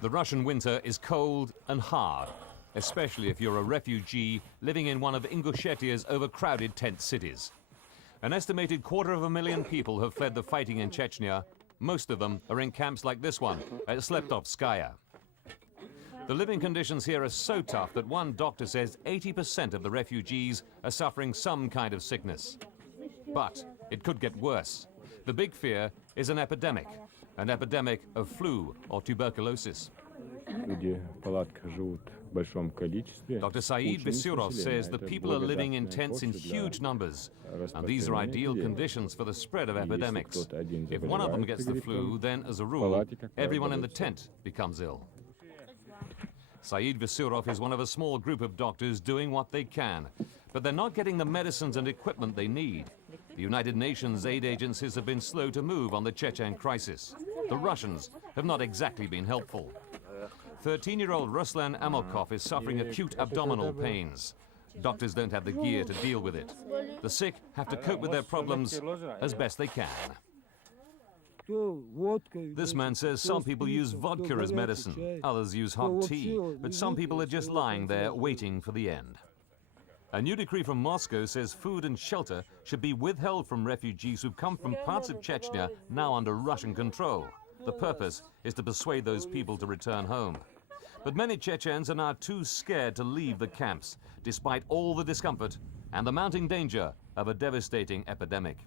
The Russian winter is cold and hard, especially if you're a refugee living in one of Ingushetia's overcrowded tent cities. An estimated 250,000 people have fled the fighting in Chechnya. Most of them are in camps like this one at Sleptsovskaya. The living conditions here are so tough that one doctor says 80% of the refugees are suffering some kind of sickness. But it could get worse. The big fear is an epidemic of flu or tuberculosis. Dr. Said Visurov says that people are living in tents in huge numbers, and these are ideal conditions for the spread of epidemics. If one of them gets the flu, then, as a rule, everyone in the tent becomes ill. Said Visurov is one of a small group of doctors doing what they can, but they're not getting the medicines and equipment they need. The United Nations aid agencies have been slow to move on the Chechen crisis. The Russians have not exactly been helpful. 13-year-old Ruslan Amokov is suffering acute abdominal pains. Doctors don't have the gear to deal with it. The sick have to cope with their problems as best they can. This man says some people use vodka as medicine, others use hot tea, but some people are just lying there waiting for the end. A new decree from Moscow says food and shelter should be withheld from refugees who come from parts of Chechnya now under Russian control. The purpose is to persuade those people to return home. But many Chechens are now too scared to leave the camps, despite all the discomfort and the mounting danger of a devastating epidemic.